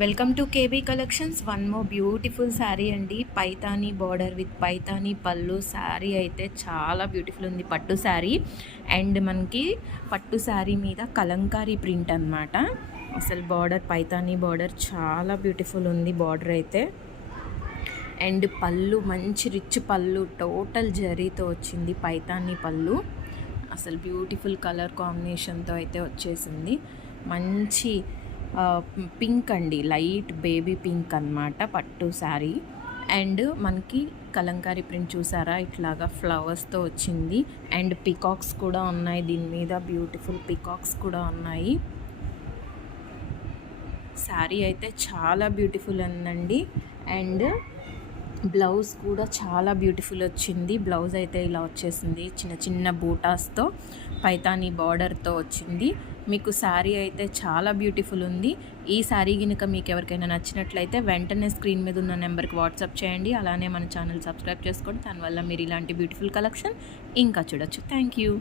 Welcome to KB collections. One more beautiful sari అండి. Paithani border with Paithani పళ్ళు. శారీ అయితే చాలా బ్యూటిఫుల్ ఉంది, పట్టు శారీ. అండ్ మనకి పట్టు శారీ మీద కలంకారీ ప్రింట్ అన్నమాట. అసలు బార్డర్ పైతానీ బార్డర్ చాలా బ్యూటిఫుల్ ఉంది బార్డర్ అయితే. అండ్ పళ్ళు మంచి రిచ్ పళ్ళు, టోటల్ జరీతో వచ్చింది పైతానీ పళ్ళు. అసలు బ్యూటిఫుల్ కలర్ కాంబినేషన్తో అయితే వచ్చేసింది. మంచి పింక్ అండి, లైట్ బేబీ పింక్ అన్నమాట పట్టు శారీ. అండ్ మనకి కలంకారీ ప్రింట్ చూసారా, ఇట్లాగా ఫ్లవర్స్తో వచ్చింది. అండ్ పికాక్స్ కూడా ఉన్నాయి దీని మీద, బ్యూటిఫుల్ పికాక్స్ కూడా ఉన్నాయి. శారీ అయితే చాలా బ్యూటిఫుల్ ఉందండి. అండ్ బ్లౌజ్ కూడా చాలా బ్యూటిఫుల్ వచ్చింది. బ్లౌజ్ అయితే ఇలా వచ్చేసింది, చిన్న చిన్న బూటాస్తో పైతానీ బార్డర్తో వచ్చింది. మీకు శారీ అయితే చాలా బ్యూటిఫుల్ ఉంది. ఈ శారీ కనుక మీకు ఎవరికైనా నచ్చినట్లయితే వెంటనే స్క్రీన్ మీద ఉన్న నెంబర్కి వాట్సాప్ చేయండి. అలానే మన ఛానల్ సబ్స్క్రైబ్ చేసుకోండి. దానివల్ల మీరు ఇలాంటి బ్యూటిఫుల్ కలెక్షన్ ఇంకా చూడొచ్చు. Thank you.